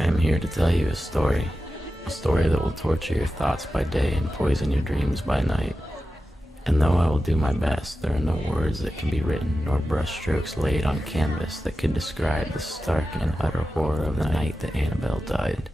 I am here to tell you a story that will torture your thoughts by day and poison your dreams by night. And though I will do my best, there are no words that can be written nor brushstrokes laid on canvas that could describe the stark and utter horror of the night that Annabelle died.